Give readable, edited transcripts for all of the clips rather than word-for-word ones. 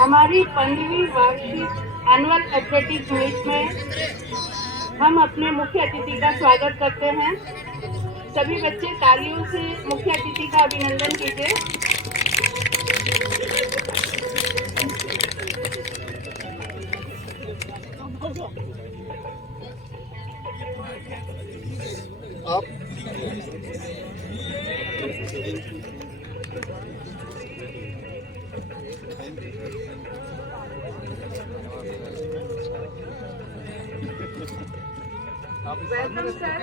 हमारी 15वीं वार्षिक annual athletics meet में हम अपने मुख्य अतिथि का स्वागत करते हैं। सभी बच्चे तालियों से मुख्य अतिथि का अभिनंदन कीजिए। आप वेलकम सर।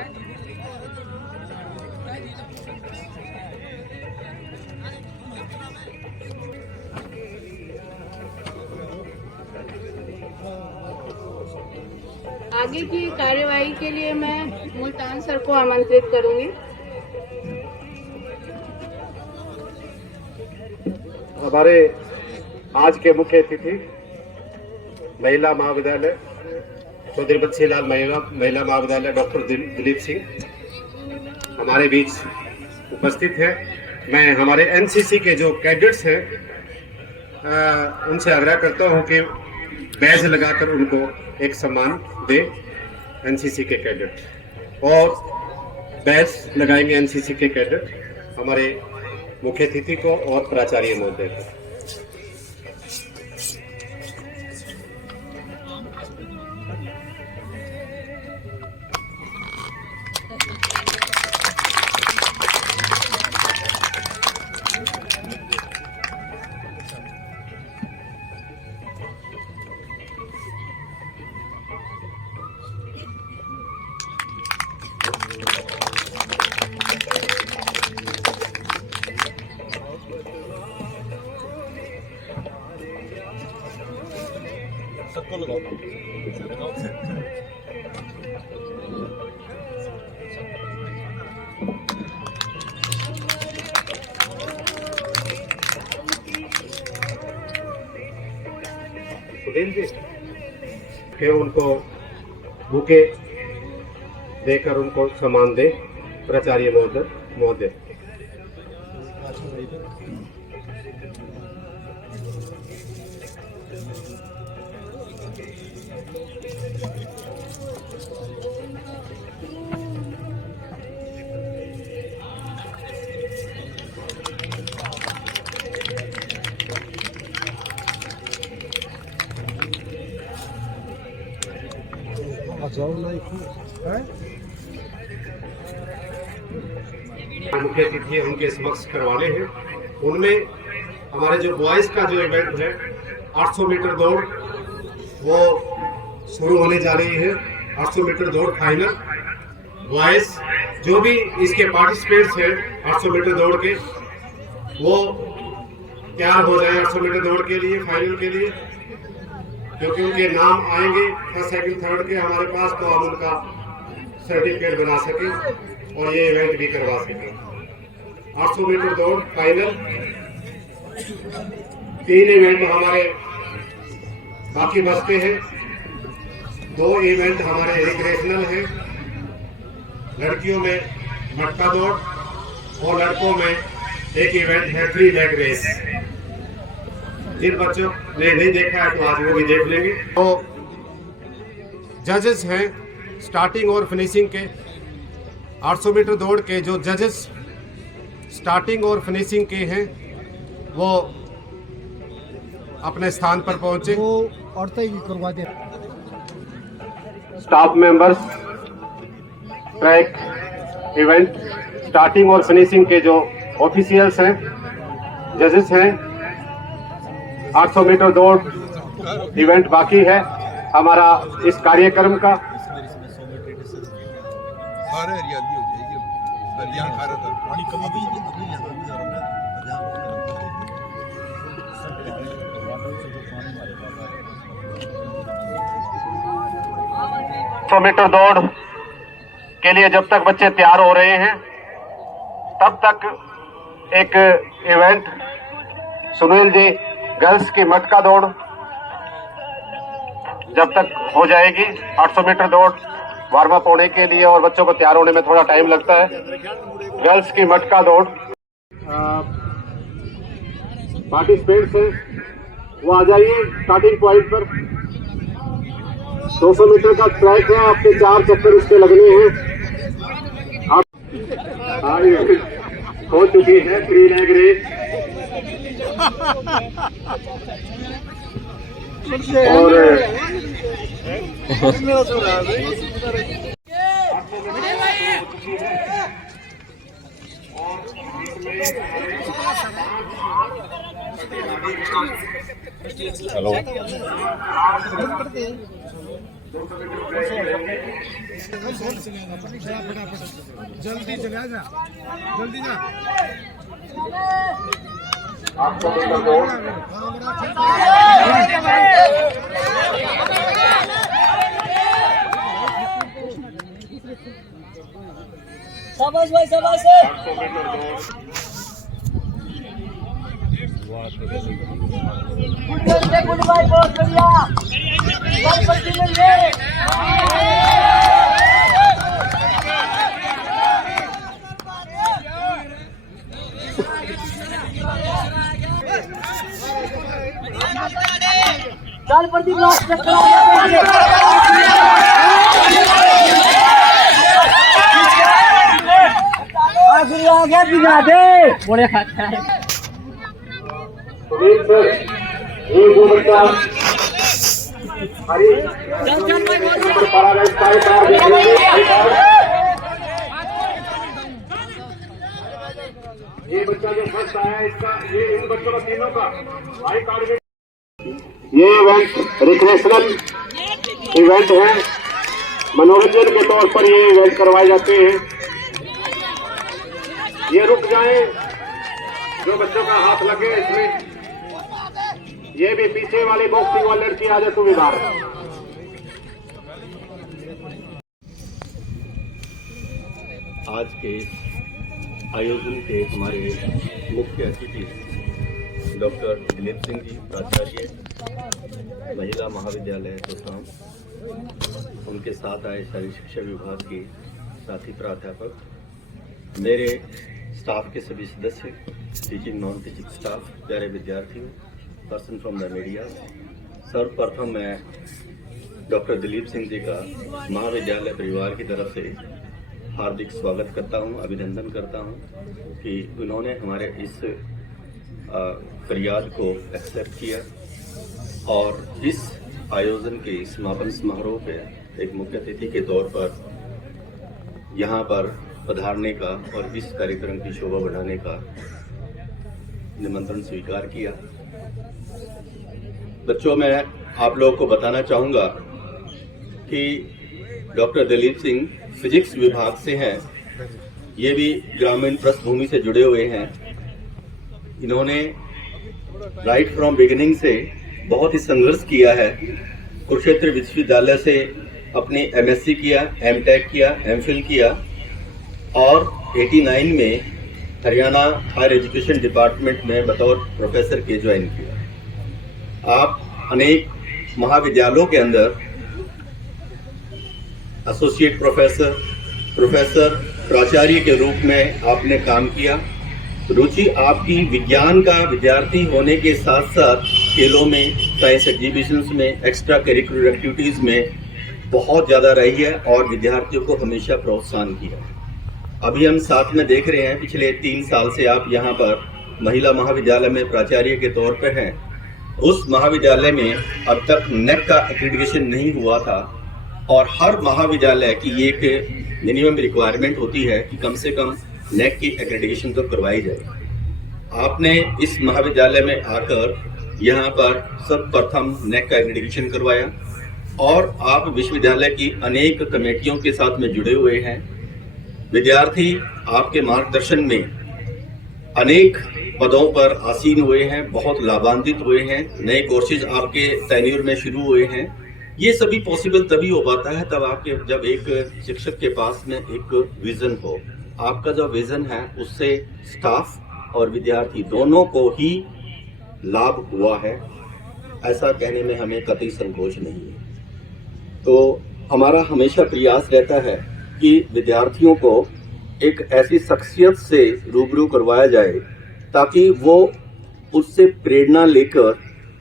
आगे की कार्यवाही के लिए मैं मुल्तान सर को आमंत्रित करूंगी। हमारे आज के मुख्य अतिथि महिला महाविद्यालय चौधरी बच्ची लाल महिला महाविद्यालय डॉक्टर दिलीप सिंह हमारे बीच उपस्थित है। मैं हमारे एनसीसी के जो कैडेट्स हैं उनसे आग्रह करता हूं कि बैज लगाकर उनको एक सम्मान दे। एनसीसी के कैडेट और बैज लगाएंगे एनसीसी के कैडेट हमारे मुख्य अतिथि को और प्राचार्य महोदय को। सबको लगाओ। फिर उनको बुके देकर उनको सम्मान दे प्राचार्य महोदय। मुख्य अतिथि उनके समक्ष करवाने हैं। उनमें हमारे जो बॉयज का जो इवेंट है 800 मीटर दौड़ वो शुरू होने जा रही है। 800 मीटर दौड़ फाइनल बॉयज जो भी इसके पार्टिसिपेंट्स हैं 800 मीटर दौड़ के वो तैयार हो जाए 800 मीटर दौड़ के लिए फाइनल के लिए, क्योंकि उनके नाम आएंगे फर्स्ट सेकंड थर्ड के हमारे पास, तो हम उनका सर्टिफिकेट बना सके और ये इवेंट भी करवा सके। 800 मीटर दौड़ फाइनल 3 इवेंट हमारे बाकी बचते हैं। 2 इवेंट हमारे रिक्रेशनल हैं, लड़कियों में मटका दौड़ और लड़कों में एक इवेंट है 3 लेग रेस। जिन बच्चों ने नहीं देखा है तो आज वो भी देख लेंगे। तो जजेस हैं स्टार्टिंग और फिनिशिंग के 800 मीटर दौड़ के जो जजेस स्टार्टिंग और फिनिशिंग के हैं वो अपने स्थान पर पहुंचे। वो और करवा दे। Staff members track event starting और फिनिशिंग के जो ऑफिशियल्स हैं जजेस हैं। 800 मीटर दौड़ इवेंट बाकी है हमारा इस कार्यक्रम का। सौ मीटर दौड़ के लिए जब तक बच्चे तैयार हो रहे हैं तब तक एक इवेंट सुनील जी गर्ल्स की मटका दौड़ जब तक हो जाएगी। 800 मीटर दौड़ वार्म अप होने के लिए और बच्चों को तैयार होने में थोड़ा टाइम लगता है। गर्ल्स की मटका दौड़ पार्टिसिपेंट्स हैं वो आ जाइए स्टार्टिंग पॉइंट पर। 200 मीटर का ट्रैक है, आपके 4 चक्कर इसके लगने हैं। आप हो चुकी है प्री लेग रेस और हेलो जल्दी चला जा, जल्दी जा। आपको शाबाश भाई, शाबाश। गुड भाई, बहुत बढ़िया। चल प्रदीप, लास्ट चक्कर आ गया, बिना दे बड़े खाता है। सुनील सर, ये जो बच्चा हरी ये बच्चा जो फर्स्ट आया इसका, ये इन बच्चों का तीनों का हाई कार्ड। ये इवेंट रिक्रेशनल इवेंट है, मनोरंजन के तौर पर ये इवेंट करवाए जाते हैं। ये रुक जाएं, जो बच्चों का हाथ लगे इसमें। ये भी पीछे वाली बॉक्सिंग वाली लड़की आ जाए तो विभाग। आज के आयोजन के हमारे मुख्य अतिथि डॉक्टर दिलीप सिंह जी, प्राचार्य महिला महाविद्यालय तोसाम, उनके साथ आए शारीरिक शिक्षा विभाग के साथी प्राध्यापक, मेरे स्टाफ के सभी सदस्य, टीचिंग नॉन टीचिंग स्टाफ, प्यारे विद्यार्थियों, पर्सन फ्रॉम द मीडिया, सर्वप्रथम मैं डॉक्टर दिलीप सिंह जी का महाविद्यालय परिवार की तरफ से हार्दिक स्वागत करता हूं, अभिनंदन करता हूं कि उन्होंने हमारे इस फरियाद को एक्सेप्ट किया और इस आयोजन के समापन समारोह पे एक मुख्य अतिथि के तौर पर यहाँ पर पधारने का और इस कार्यक्रम की शोभा बढ़ाने का निमंत्रण स्वीकार किया। बच्चों, मैं आप लोगों को बताना चाहूँगा कि डॉक्टर दिलीप सिंह फिजिक्स विभाग से हैं। ये भी ग्रामीण पृष्ठभूमि से जुड़े हुए हैं। इन्होंने राइट फ्रॉम बिगिनिंग से बहुत ही संघर्ष किया है। कुरुक्षेत्र विश्वविद्यालय से अपनी एमएससी किया, एमटेक किया, एमफिल किया और 89 में हरियाणा हायर एजुकेशन डिपार्टमेंट में बतौर प्रोफेसर के ज्वाइन किया। आप अनेक महाविद्यालयों के अंदर एसोसिएट प्रोफेसर, प्राचार्य के रूप में आपने काम किया। रुचि आपकी विज्ञान का विद्यार्थी होने के साथ साथ खेलों में, साइंस एग्जीबिशंस में, एक्स्ट्रा करिकुलर एक्टिविटीज में बहुत ज़्यादा रही है और विद्यार्थियों को हमेशा प्रोत्साहन किया। अभी हम साथ में देख रहे हैं, पिछले 3 साल से आप यहाँ पर महिला महाविद्यालय में प्राचार्य के तौर पर हैं। उस महाविद्यालय में अब तक नेक का एक्रेडिटेशन नहीं हुआ था और हर महाविद्यालय की एक मिनिमम रिक्वायरमेंट होती है कि कम से कम नेक की एक्रेडिटेशन तो करवाई जाए। आपने इस महाविद्यालय में आकर यहाँ पर सर्वप्रथम नेक का एक्रेडिटेशन करवाया और आप विश्वविद्यालय की अनेक कमेटियों के साथ में जुड़े हुए हैं। विद्यार्थी आपके मार्गदर्शन में अनेक पदों पर आसीन हुए हैं, बहुत लाभान्वित हुए हैं, नए कोर्सेज आपके टेन्योर में शुरू हुए हैं। ये सभी पॉसिबल तभी हो पाता है जब एक शिक्षक के पास में एक विजन हो। आपका जो विजन है उससे स्टाफ और विद्यार्थी दोनों को ही लाभ हुआ है, ऐसा कहने में हमें कतई संकोच नहीं है। तो हमारा हमेशा प्रयास रहता है कि विद्यार्थियों को एक ऐसी शख्सियत से रूबरू करवाया जाए ताकि वो उससे प्रेरणा लेकर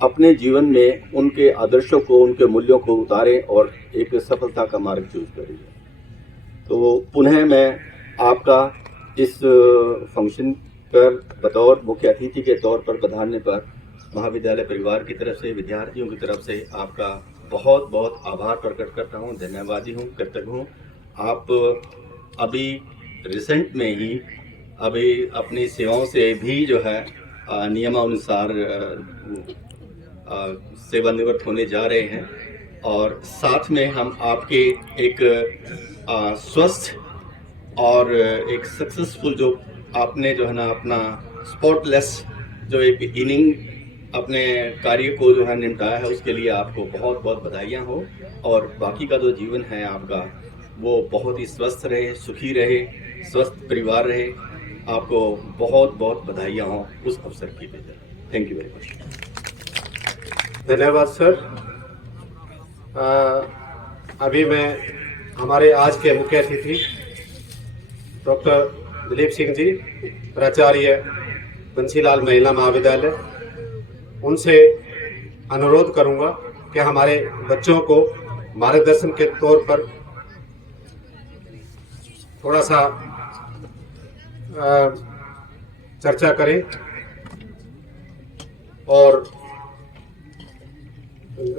अपने जीवन में उनके आदर्शों को, उनके मूल्यों को उतारें और एक सफलता का मार्ग चूज करें। तो पुनः मैं आपका इस फंक्शन पर बतौर मुख्य अतिथि के तौर पर पधारने पर महाविद्यालय परिवार की तरफ से, विद्यार्थियों की तरफ से आपका बहुत बहुत आभार प्रकट करता हूँ, धन्यवादी हूँ, कृतज्ञ हूँ। आप अभी रिसेंट में ही अपनी सेवाओं से भी जो है नियमानुसार सेवानिवृत्त होने जा रहे हैं और साथ में हम आपके एक स्वस्थ और एक सक्सेसफुल जो आपने जो है ना अपना स्पॉटलेस जो एक इनिंग अपने कार्य को जो है निपटाया है, उसके लिए आपको बहुत बहुत बधाइयाँ हो और बाकी का जो जीवन है आपका वो बहुत ही स्वस्थ रहे, सुखी रहे, स्वस्थ परिवार रहे। आपको बहुत बहुत बधाइयाँ हो उस अवसर की वजह। Thank you very much. धन्यवाद सर। अभी मैं हमारे आज के मुख्य अतिथि डॉक्टर दिलीप सिंह जी, प्राचार्य बंसीलाल महिला महाविद्यालय, उनसे अनुरोध करूंगा कि हमारे बच्चों को मार्गदर्शन के तौर पर थोड़ा सा चर्चा करें और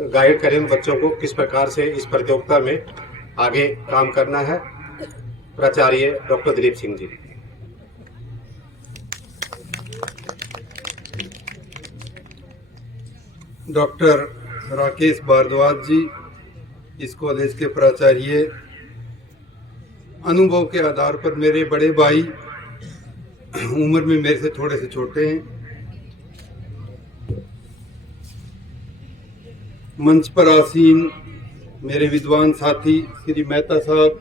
गाइड करें उन बच्चों को किस प्रकार से इस प्रतियोगिता में आगे काम करना है। प्राचार्य डॉक्टर दिलीप सिंह जी। डॉक्टर राकेश भारद्वाज जी, इस कॉलेज के प्राचार्य, अनुभव के आधार पर मेरे बड़े भाई, उम्र में मेरे से थोड़े से छोटे हैं, मंच पर आसीन मेरे विद्वान साथी श्री मेहता साहब,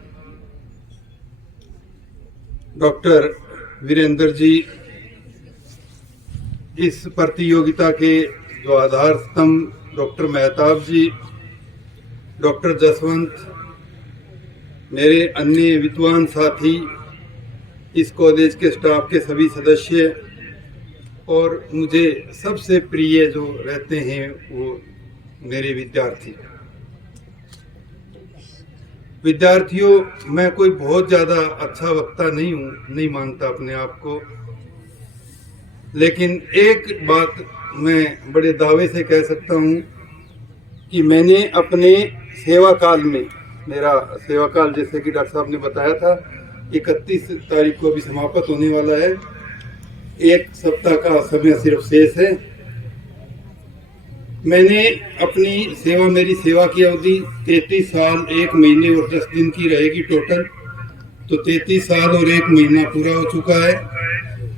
डॉक्टर वीरेंद्र जी, इस प्रतियोगिता के जो आधार स्तंभ डॉक्टर मेहताब जी, डॉक्टर जसवंत, मेरे अन्य विद्वान साथी, इस कॉलेज के स्टाफ के सभी सदस्य और मुझे सबसे प्रिय जो रहते हैं वो मेरे विद्यार्थी। विद्यार्थियों, मैं कोई बहुत ज़्यादा अच्छा वक्ता नहीं हूँ, नहीं मानता अपने आप को, लेकिन एक बात मैं बड़े दावे से कह सकता हूँ कि मैंने अपने सेवा काल में, मेरा सेवा काल जैसे कि डॉक्टर साहब ने बताया था 31 तारीख को अभी समाप्त होने वाला है, एक सप्ताह का समय सिर्फ शेष है। मैंने अपनी सेवा, मेरी सेवा की अवधि 33 साल 1 महीने और 10 दिन की रहेगी टोटल, तो 33 साल और 1 महीना पूरा हो चुका है।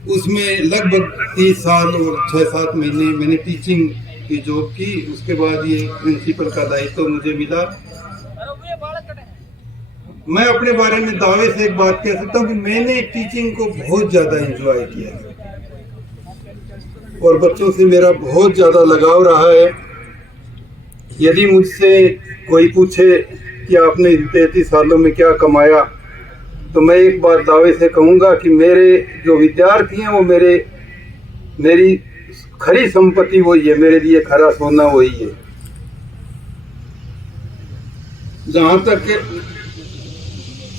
उसमें लगभग 30 साल और 6-7 महीने मैंने टीचिंग की जॉब की, उसके बाद ये प्रिंसिपल का दायित्व तो मुझे मिला। मैं अपने बारे में दावे से एक बात कह सकता हूँ कि मैंने टीचिंग को बहुत ज़्यादा एंजॉय किया और बच्चों से मेरा बहुत ज़्यादा लगाव रहा है। यदि मुझसे कोई पूछे कि आपने 33 सालों में क्या कमाया, तो मैं एक बार दावे से कहूँगा कि मेरे जो विद्यार्थी हैं वो मेरी खरी संपत्ति वही है, मेरे लिए खरा सोना वही है। जहाँ तक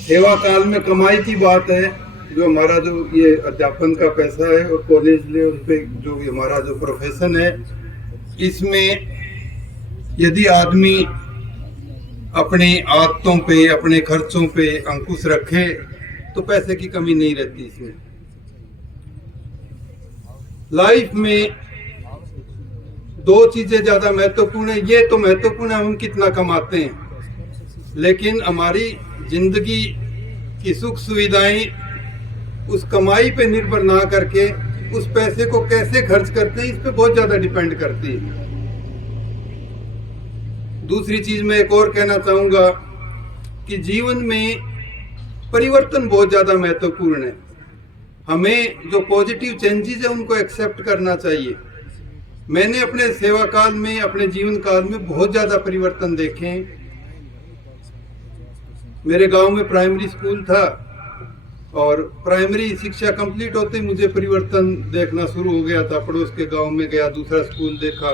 सेवा काल में कमाई की बात है, जो हमारा जो ये अध्यापन का पैसा है और कॉलेज लेवल पे जो हमारा जो प्रोफेशन है, इसमें यदि आदमी अपनी आदतों पे, अपने खर्चों पे अंकुश रखे तो पैसे की कमी नहीं रहती। इसमें लाइफ में 2 चीजें ज्यादा महत्वपूर्ण है। ये तो महत्वपूर्ण है हम कितना कमाते हैं, लेकिन हमारी जिंदगी की सुख सुविधाएं उस कमाई पे निर्भर ना करके उस पैसे को कैसे खर्च करते हैं, इस पे बहुत ज्यादा डिपेंड करती है। दूसरी चीज मैं एक और कहना चाहूंगा कि जीवन में परिवर्तन बहुत ज्यादा महत्वपूर्ण है। हमें जो पॉजिटिव चेंजेस है उनको एक्सेप्ट करना चाहिए। मैंने अपने सेवा काल में, अपने जीवन काल में बहुत ज्यादा परिवर्तन देखे हैं। मेरे गांव में प्राइमरी स्कूल था और प्राइमरी शिक्षा कंप्लीट होते ही मुझे परिवर्तन देखना शुरू हो गया था। पड़ोस के गांव में गया, दूसरा स्कूल देखा,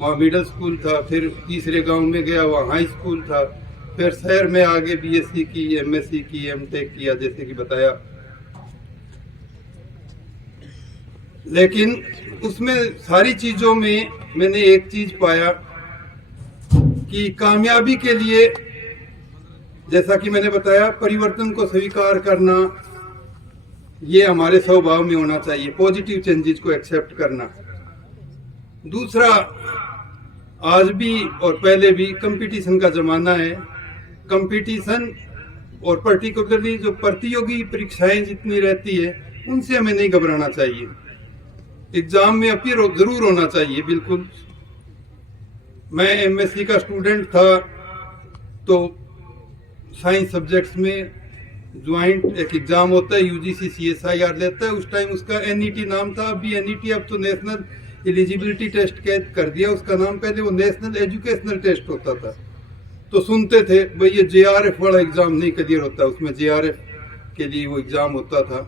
वहाँ मिडिल स्कूल था, फिर तीसरे गांव में गया, वहाँ हाई स्कूल था, फिर शहर में आगे बीएससी की, एमएससी की, एमटेक किया, जैसे कि बताया। लेकिन उसमें सारी चीज़ों में मैंने एक चीज़ पाया कि कामयाबी के लिए, जैसा कि मैंने बताया, परिवर्तन को स्वीकार करना, ये हमारे स्वभाव में होना चाहिए, पॉजिटिव चेंजेस को एक्सेप्ट करना। दूसरा, आज भी और पहले भी कंपटीशन का ज़माना है। कंपटीशन और पर्टिकुलरली जो प्रतियोगी परीक्षाएं जितनी रहती है, उनसे हमें नहीं घबराना चाहिए। एग्ज़ाम में अपीयर ज़रूर होना चाहिए, बिल्कुल। मैं एमएससी का स्टूडेंट था, तो साइंस सब्जेक्ट्स में ज्वाइंट एक एग्ज़ाम होता है, यूजीसी CSIR लेता है। उस टाइम उसका NET नाम था, अभी NET, अब तो नेशनल एलिजिबिलिटी टेस्ट कर दिया उसका नाम। पहले वो नेशनल एजुकेशनल टेस्ट होता था। तो सुनते थे भाई ये JRF वाला एग्ज़ाम नहीं क्लियर होता, उसमें JRF के लिए वो एग्ज़ाम होता था।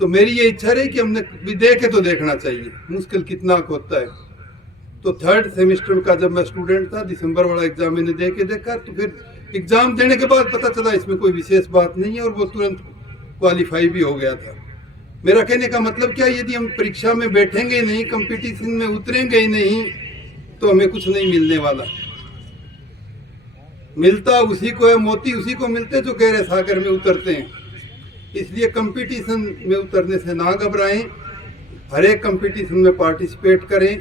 तो मेरी ये इच्छा रही कि हमने भी देखे तो देखना चाहिए मुश्किल कितना होता है। तो थर्ड सेमेस्टर का जब मैं स्टूडेंट था, दिसंबर वाला एग्ज़ाम मैंने देखा, तो फिर एग्ज़ाम देने के बाद पता चला इसमें कोई विशेष बात नहीं है, और वो तुरंत क्वालिफाई भी हो गया था। मेरा कहने का मतलब क्या, यदि हम परीक्षा में बैठेंगे नहीं, कंपटीशन में उतरेंगे ही नहीं, तो हमें कुछ नहीं मिलने वाला। मिलता उसी को है, मोती उसी को मिलते जो गहरे सागर में उतरते हैं। इसलिए कंपटीशन में उतरने से ना घबराएं, हर एक कंपटीशन में पार्टिसिपेट करें,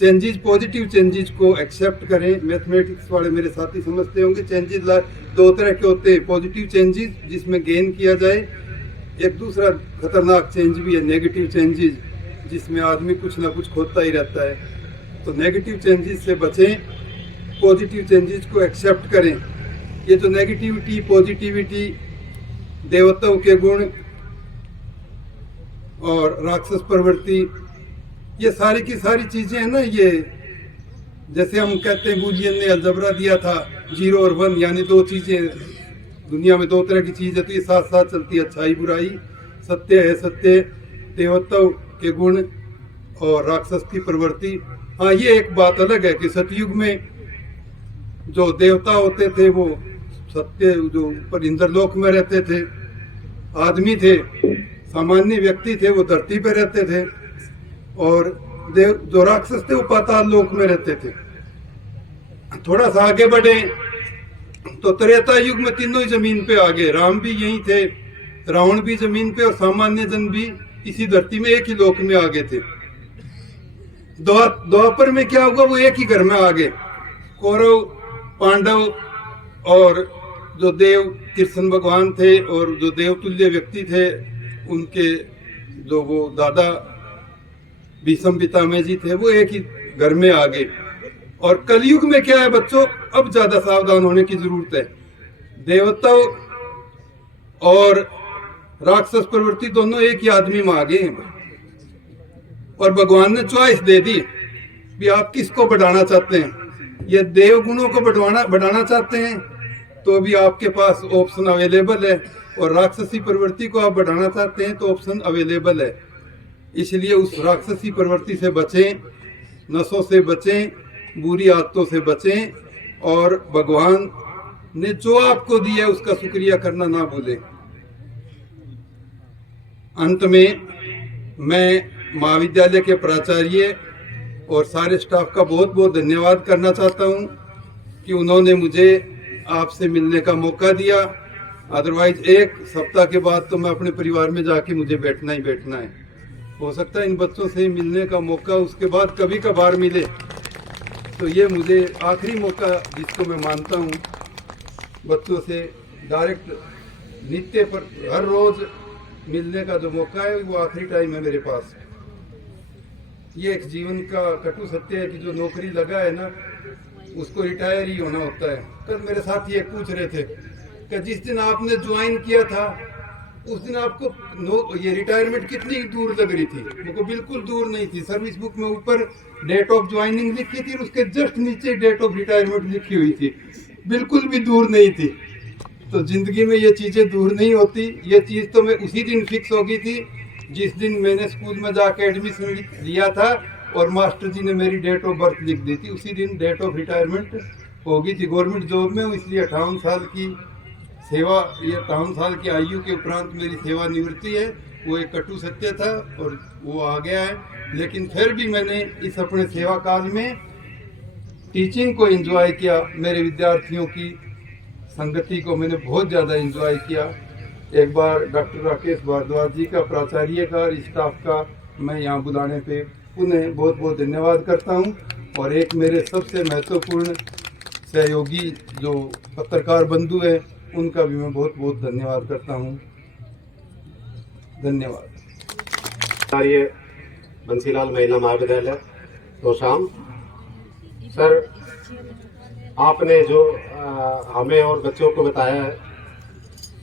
चेंजेस, पॉजिटिव चेंजेस को एक्सेप्ट करें। मैथमेटिक्स वाले मेरे साथी समझते होंगे, चेंजेस दो तरह के होते हैं, पॉजिटिव चेंजेस जिसमें गेन किया जाए, एक दूसरा खतरनाक चेंज भी है, नेगेटिव चेंजेस, जिसमें आदमी कुछ ना कुछ खोता ही रहता है। तो नेगेटिव चेंजेस से बचें, पॉजिटिव चेंजेस को एक्सेप्ट करें। ये जो नेगेटिविटी, पॉजिटिविटी, देवताओं के गुण और राक्षस प्रवृत्ति, ये सारी की सारी चीजें हैं ना, ये जैसे हम कहते हैं बुलियन ने अलजबरा दिया था, 0 और 1, यानी दो चीजें दुनिया में, दो तरह की चीज है, तो ये साथ साथ चलती है, अच्छाई बुराई। सत्य है सत्य, देवताओं के गुण और राक्षस की प्रवृत्ति। हाँ, ये एक बात अलग है कि सतयुग में जो देवता होते थे वो सत्य, जो ऊपर इंद्रलोक में रहते थे, आदमी थे, सामान्य व्यक्ति थे, वो धरती पे रहते थे, और जो राक्षस थे वो पाताल लोक में रहते थे। थोड़ा सा आगे बढ़े तो त्रेता युग में तीनों ही जमीन पे आ गए। राम भी यहीं थे, रावण भी जमीन पे, और सामान्य जन भी इसी धरती में एक ही लोक में आ गए थे। द्वापर में क्या हुआ, वो एक ही घर में आ गए। कौरव, पांडव और जो देव कृष्ण भगवान थे और जो देवतुल्य व्यक्ति थे, उनके जो वो दादा भीष्म पितामह जी थे, वो एक ही घर में आ गए। और कलयुग में क्या है बच्चों, अब ज्यादा सावधान होने की जरूरत है। देवताओं और राक्षस प्रवृत्ति दोनों एक ही आदमी में आ गए हैं, और भगवान ने चॉइस दे दी कि आप किसको बढ़ाना चाहते हैं। ये देव गुणों को बढ़ाना चाहते हैं तो अभी आपके पास ऑप्शन अवेलेबल है, और राक्षसी प्रवृत्ति को आप बढ़ाना चाहते हैं तो ऑप्शन अवेलेबल है। इसलिए उस राक्षसी प्रवृत्ति से बचें, नशों से बचें, बुरी आदतों से बचें, और भगवान ने जो आपको दिया है उसका शुक्रिया करना ना भूलें। अंत में मैं महाविद्यालय के प्राचार्य और सारे स्टाफ का बहुत बहुत धन्यवाद करना चाहता हूं कि उन्होंने मुझे आपसे मिलने का मौका दिया। अदरवाइज एक सप्ताह के बाद तो मैं अपने परिवार में जाके मुझे बैठना ही बैठना है। हो सकता है इन बच्चों से मिलने का मौका उसके बाद कभी कभार मिले, तो ये मुझे आखिरी मौका जिसको मैं मानता हूँ, बच्चों से डायरेक्ट नित्य पर हर रोज मिलने का जो मौका है, वो आखिरी टाइम है मेरे पास। ये एक जीवन का कटु सत्य है कि जो नौकरी लगा है ना, उसको रिटायर ही होना होता है। कल मेरे साथी एक पूछ रहे थे कि जिस दिन आपने ज्वाइन किया था उस दिन आपको ये रिटायरमेंट कितनी दूर लग रही थी। मुझको बिल्कुल दूर नहीं थी। सर्विस बुक में ऊपर डेट ऑफ ज्वाइनिंग लिखी थी और उसके जस्ट नीचे डेट ऑफ रिटायरमेंट लिखी हुई थी, बिल्कुल भी दूर नहीं थी। तो जिंदगी में ये चीज़ें दूर नहीं होती। ये चीज़ तो मैं उसी दिन फिक्स हो गई थी जिस दिन मैंने स्कूल में जाकर एडमिशन लिया था, और मास्टर जी ने मेरी डेट ऑफ बर्थ लिख दी थी। उसी दिन डेट ऑफ रिटायरमेंट हो गई थी। गवर्नमेंट जॉब में हूँ, इसलिए 58 साल की सेवा, ये 58 साल की आयु के उपरांत मेरी सेवानिवृत्ति है। वो एक कटु सत्य था और वो आ गया है। लेकिन फिर भी मैंने इस अपने सेवा काल में टीचिंग को एंजॉय किया। मेरे विद्यार्थियों की संगति को मैंने बहुत ज़्यादा एंजॉय किया। एक बार डॉक्टर राकेश भारद्वाज जी का, प्राचार्य का और स्टाफ का मैं यहाँ बुलाने पे उन्हें बहुत बहुत धन्यवाद करता हूँ। और एक मेरे सबसे महत्वपूर्ण सहयोगी जो पत्रकार बंधु है, उनका भी मैं बहुत बहुत धन्यवाद करता हूँ। धन्यवाद। कार्य बंसीलाल महिला महाविद्यालय तोशाम। सर, आपने जो हमें और बच्चों को बताया है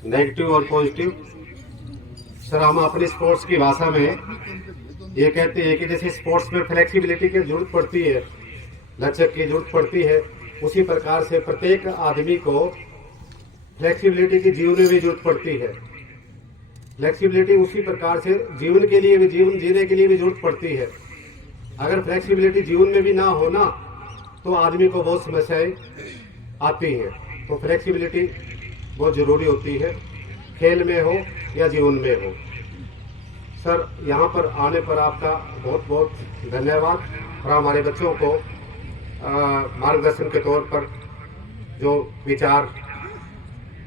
नेगेटिव और पॉजिटिव, सर हम अपनी स्पोर्ट्स की भाषा में ये कहते हैं कि जैसे स्पोर्ट्स में फ्लेक्सिबिलिटी की जरूरत पड़ती है, लचक की जरूरत पड़ती है, उसी प्रकार से प्रत्येक आदमी को फ्लेक्सिबिलिटी की जीवन में भी जरूरत पड़ती है। फ्लेक्सिबिलिटी उसी प्रकार से जीवन के लिए भी, जीवन जीने के लिए भी जरूरत पड़ती है। अगर फ्लेक्सिबिलिटी जीवन में भी ना हो ना, तो आदमी को बहुत समस्याएं आती हैं। तो फ्लेक्सिबिलिटी बहुत ज़रूरी होती है, खेल में हो या जीवन में हो। सर, यहाँ पर आने पर आपका बहुत बहुत धन्यवाद और हमारे बच्चों को मार्गदर्शन के तौर पर जो विचार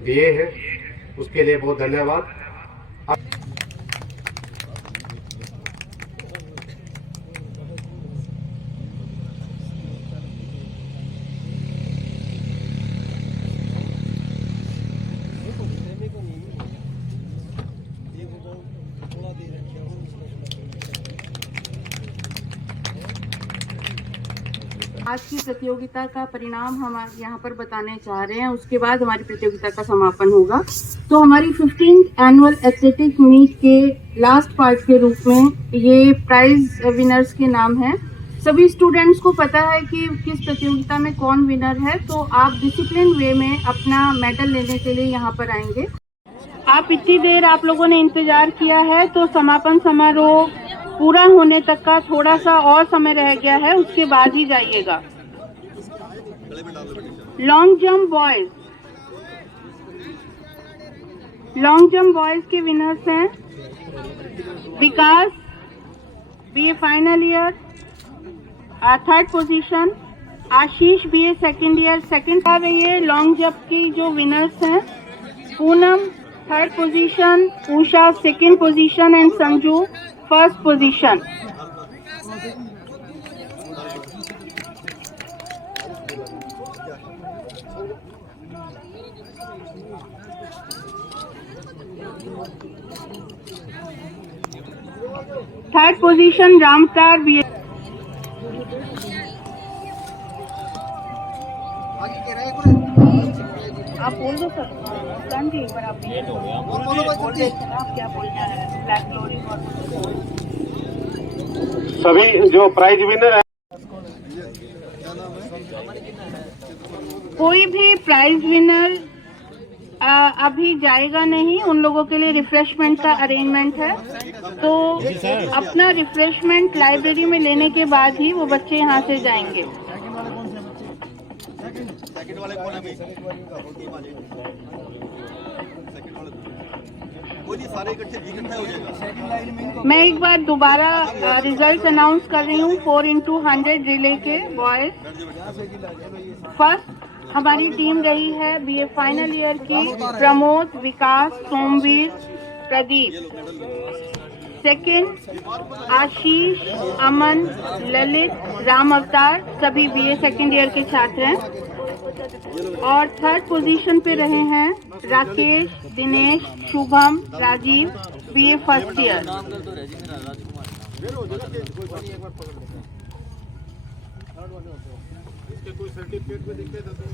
दिए हैं उसके लिए बहुत धन्यवाद। आज की प्रतियोगिता का परिणाम हम यहाँ पर बताने चाह रहे हैं। उसके बाद हमारी प्रतियोगिता का समापन होगा। तो हमारी 15th एनुअल एथलेटिक मीट के लास्ट पार्ट के रूप में ये प्राइज विनर्स के नाम हैं। सभी स्टूडेंट्स को पता है कि किस प्रतियोगिता में कौन विनर है, तो आप डिसिप्लिन वे में अपना मेडल लेने के लिए यहाँ पर आएंगे। आप इतनी देर आप लोगों ने इंतजार किया है, तो समापन समारोह पूरा होने तक का थोड़ा सा और समय रह गया है, उसके बाद ही जाइएगा। Long jump boys, long jump boys के विनर्स हैं Vikas, BA final year, 3rd position, Ashish BA second year second. आ रही है लॉन्ग जंप की जो विनर्स हैं, Poonam 3rd position, Usha 2nd position and Sanju 1st position. Third position Ramtar B. आप बोल दो सर, जी एक बार आप क्या बोलना है। ब्लैक ग्लोरी सभी जो प्राइज विनर है, कोई भी प्राइज विनर अभी जाएगा नहीं। उन लोगों के लिए रिफ्रेशमेंट का अरेंजमेंट है, तो अपना रिफ्रेशमेंट लाइब्रेरी में लेने के बाद ही वो बच्चे यहाँ से जाएंगे। मैं एक बार दोबारा रिजल्ट अनाउंस कर रही हूँ। 4x100 रिले के बॉयज। फर्स्ट हमारी टीम रही है बीए फाइनल ईयर की प्रमोद, विकास, सोमवीर, प्रदीप। सेकंड आशीष, अमन, ललित, राम अवतार, सभी बीए सेकंड ईयर के छात्र हैं। और 3rd पोजीशन पे रहे हैं Rakesh, Dinesh, Shubham, Rajiv, BA first year.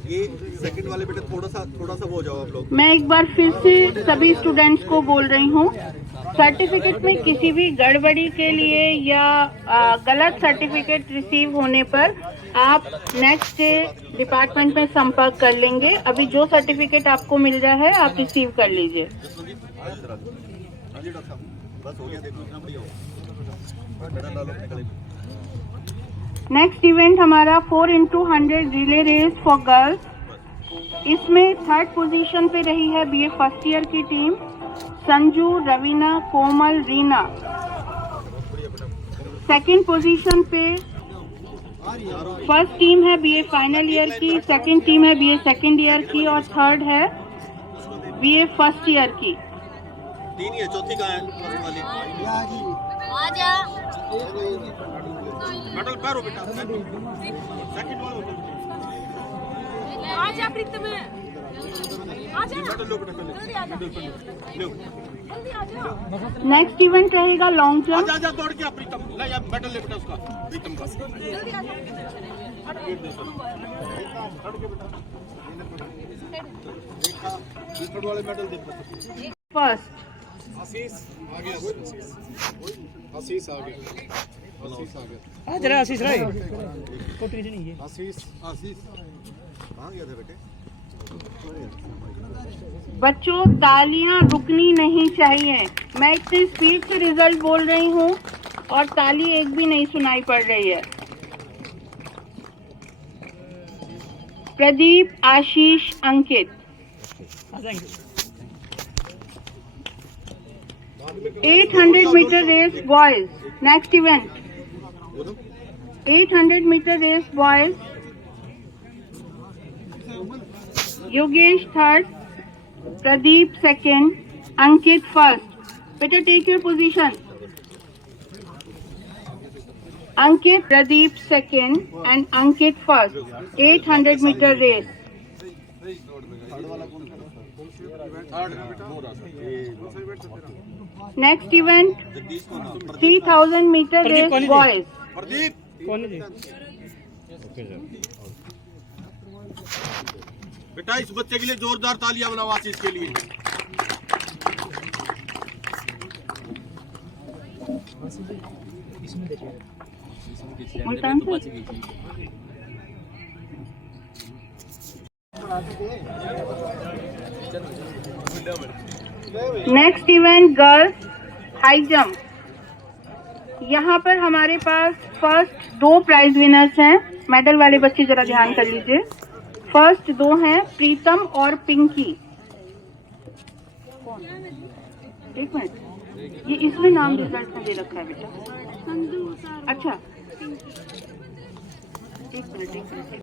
ये सेकंड वाले बेटे थोड़ा सा वो हो जाओ आप लोग। मैं एक बार फिर से सभी स्टूडेंट्स को बोल रही हूँ, सर्टिफिकेट में किसी भी गड़बड़ी के लिए या गलत सर्टिफिकेट रिसीव होने पर आप नेक्स्ट डे डिपार्टमेंट में संपर्क कर लेंगे। अभी जो सर्टिफिकेट आपको मिल रहा है आप रिसीव कर लीजिए। बस हो गया, देखो नेक्स्ट इवेंट हमारा 4x100 relay race for girls. इसमें थर्ड पोजीशन पे रही है बीए फर्स्ट ईयर की team Sanju, Raveena, Komal, Reena. Second position पे फर्स्ट टीम है बीए फाइनल ईयर की, सेकंड टीम है बीए सेकंड ईयर की और थर्ड है बीए फर्स्ट ईयर की। तीन ही है, चौथी कहाँ है? मेडल पैरो बेटा, सेकंड वाला आजा प्रीतम, आजा मेडल लो बेटा, जल्दी आजा, लो जल्दी आजा। नेक्स्ट इवेंट रहेगा लॉन्ग जंप। आजा दौड़ के प्रीतम, ले यार मेडल ले बेटा उसका, प्रीतम का जल्दी आजा। थर्ड वाले मेडल दे बेटा। फर्स्ट आशीष आ गया, आशीष आ गया, आशीष आ गया, जरा आशीष राय फोटो खींचनी है। आशीष आशीष कहाँ गया था बेटे? बच्चों तालियां रुकनी नहीं चाहिए। मैं इतनी स्पीड से रिजल्ट बोल रही हूँ और ताली एक भी नहीं सुनाई पड़ रही है। Pradeep, Ashish, Ankit. 800 metre race boys. Next event 800 metre race boys. Yogesh third, Pradeep second, Ankit first. बेटा take your position. Ankit, Pradeep second and Ankit first. 800 meter race. Next event 3000 meter race boys. बेटा इस बच्चे के लिए जोरदार तालियां बनाओ, आशीष के लिए। मुल्तान से next event girls high jump. यहाँ पर हमारे पास फर्स्ट 2 प्राइज विनर्स हैं। मेडल वाले बच्चे जरा ध्यान कर लीजिए। फर्स्ट 2 हैं प्रीतम और पिंकी। एक मिनट, ये इसमें नाम रिजल्ट में दे रखा है बेटा। अच्छा एक मिनट।